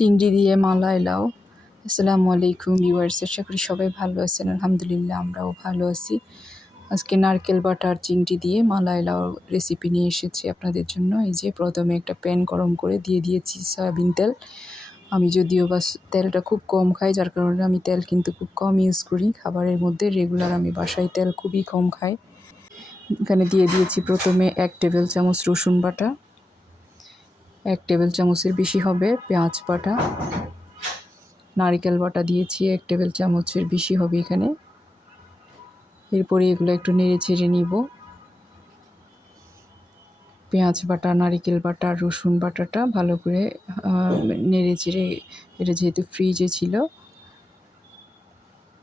চিংড়ি দিয়ে মালাই লাউ আসসালামু আলাইকুম ভিউয়ার্স, আশা করি সবাই ভালো আছেন। আলহামদুলিল্লাহ আমরাও ভালো আছি। আজকে নারকেল বাটার চিংড়ি দিয়ে মালাই লাউ রেসিপি নিয়ে এসেছি আপনাদের জন্য। এই যে প্রথমে একটা প্যান গরম করে দিয়ে দিয়েছি সয়াবিন তেল। আমি যদিও বা তেলটা খুব কম খাই, যার কারণে আমি তেল কিন্তু খুব কম ইউজ করি। খাবারের মধ্যে রেগুলার আমি বাসায় তেল খুবই কম খাই। এখানে দিয়ে দিয়েছি প্রথমে এক টেবিল চামচ রসুন বাটা। এক টেবিল চামচের বেশি হবে, পেঁয়াজ বাটা, নারিকেল বাটা দিয়েছি, এক টেবিল চামচের বেশি হবে এখানে। এরপরে এগুলো একটু নেড়ে ছেড়ে নিব। পেঁয়াজ বাটা, নারিকেল বাটা, রসুন বাটাটা ভালো করে নেড়ে চেড়ে এটা যেহেতু ফ্রিজে ছিল।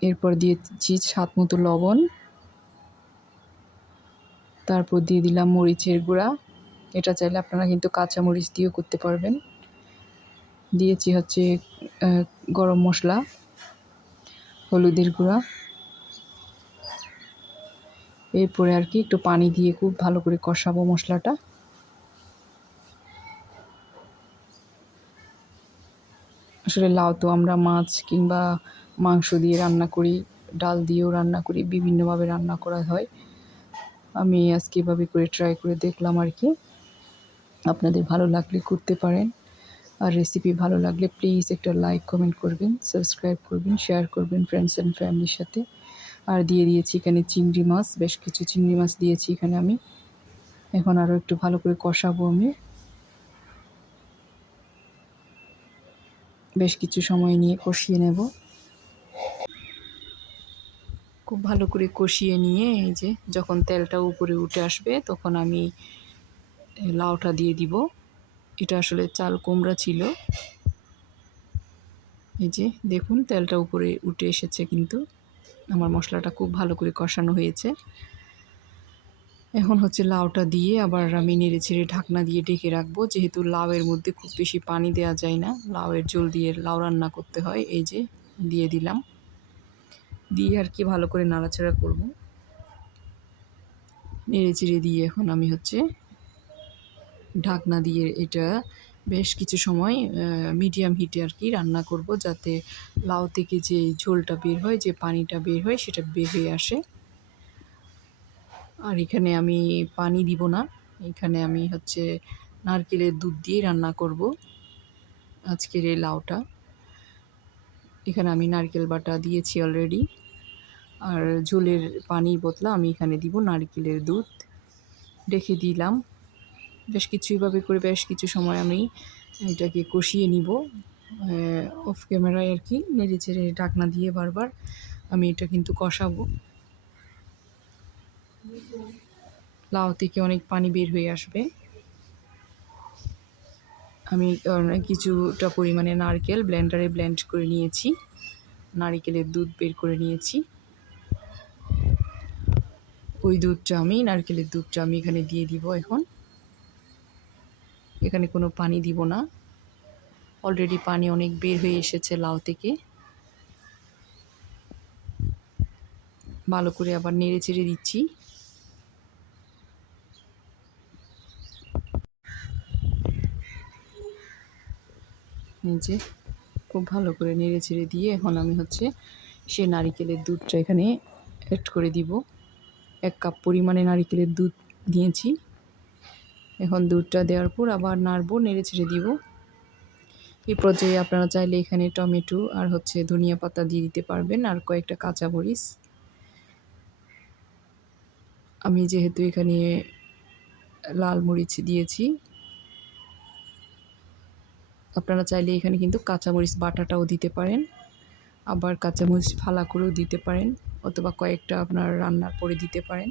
এরপর দিয়েছি সাত মতো লবণ। তারপর দিয়ে দিলাম মরিচের গুঁড়া। এটা চাইলে আপনারা কিন্তু কাঁচা মরিচ দিয়েও করতে পারবেন। দিয়েছি হচ্ছে গরম মশলা, হলুদের গুঁড়া। এরপরে আর কি একটু পানি দিয়ে খুব ভালো করে কষাবো মশলাটা। আসলে লাউ তো আমরা মাছ কিংবা মাংস দিয়ে রান্না করি, ডাল দিয়েও রান্না করি, বিভিন্নভাবে রান্না করা হয়। আমি আজকে এভাবে করে ট্রাই করে দেখলাম আর কি। আপনাদের ভালো লাগলে করতে পারেন। আর রেসিপি ভালো লাগলে প্লিজ একটা লাইক কমেন্ট করবেন সাবস্ক্রাইব করবেন শেয়ার করবেন ফ্রেন্ডস অ্যান্ড ফ্যামিলির সাথে। আর দিয়ে দিয়েছি এখানে চিংড়ি মাছ, বেশ কিছু চিংড়ি মাছ দিয়েছি এখানে আমি। এখন আরও একটু ভালো করে কষাবো আমি। বেশ কিছু সময় নিয়ে কষিয়ে নেব। খুব ভালো করে কষিয়ে নিয়ে এই যে যখন তেলটা উপরে উঠে আসবে তখন আমি লাউটা দিয়ে দিব। এটা আসলে চাল কুমড়া ছিল। এই যে, দেখুন, তেলটা উপরে উঠে এসেছে কিন্তু। আমার মশলাটা খুব ভালো করে কষানো হয়েছে। এখন হচ্ছে লাউটা দিয়ে আবার আমি নেড়ে ছেড়ে ঢাকনা দিয়ে ঢেকে রাখব। যেহেতু লাউয়ের মধ্যে খুব বেশি পানি দেওয়া যায় না, লাউয়ের জল দিয়ে লাউ রান্না করতে হয়। এই যে, দিয়ে দিলাম। দিয়ে আর কি ভালো করে নাড়াচাড়া করব। নেড়ে চেড়ে দিয়ে এখন আমি হচ্ছে ঢাকনা দিয়ে এটা বেশ কিছু সময় মিডিয়াম হিটে আর কি রান্না করব যাতে লাউ থেকে যে ঝোলটা বের হয়, যে পানিটা বের হয় সেটা বের হয়ে আসে। আর এখানে আমি পানি দিব না, এখানে আমি হচ্ছে নারকেলের দুধ দিয়ে রান্না করব আজকের এই লাউটা। এখানে আমি নারকেল বাটা দিয়েছি অলরেডি আর ঝোলের পানি বোতলা আমি এখানে দিব নারকেলের দুধ। রেখে দিলাম। বেশ কিছুভাবে করে বেশ কিছু সময় আমি এটাকে কষিয়ে নিব। অফ ক্যামেরায় আর কি, নেড়ে চেড়ে ঢাকনা দিয়ে বারবার আমি এটা কিন্তু কষাবো। লাউ থেকে অনেক পানি বের হয়ে আসবে। আমি কিছুটা পরিমাণে নারকেল ব্লেন্ডারে ব্লেন্ড করে নিয়েছি। নারিকেলের দুধ বের করে নিয়েছি। ওই দুধটা আমি, নারকেলের দুধটা আমি এখানে দিয়ে দিব এখন। এখানে কোনো পানি দিব না। অলরেডি পানি অনেক বের হয়ে এসেছে লাউ থেকে। ভালো করে আবার নেড়ে চেড়ে দিচ্ছি। যে খুব ভালো করে নেড়ে চেড়ে দিয়ে এখন আমি হচ্ছে সে নারিকেলের দুধটা এখানে অ্যাড করে দিব। এক কাপ পরিমাণে নারিকেলের দুধ দিয়েছি। এখন দুধটা দেওয়ার পর আবার নাড়বো, নেড়ে ছেড়ে দিব। এই পর্যায়ে আপনারা চাইলে এখানে টমেটো আর হচ্ছে ধনিয়া পাতা দিয়ে দিতে পারবেন আর কয়েকটা কাঁচা মরিচ। আমি যেহেতু এখানে লাল মরিচ দিয়েছি, আপনারা চাইলে এখানে কিন্তু কাঁচামরিচ বাটাটাও দিতে পারেন, আবার কাঁচামরিচ ফালা করেও দিতে পারেন, অথবা কয়েকটা আপনার রান্নার পরে দিতে পারেন।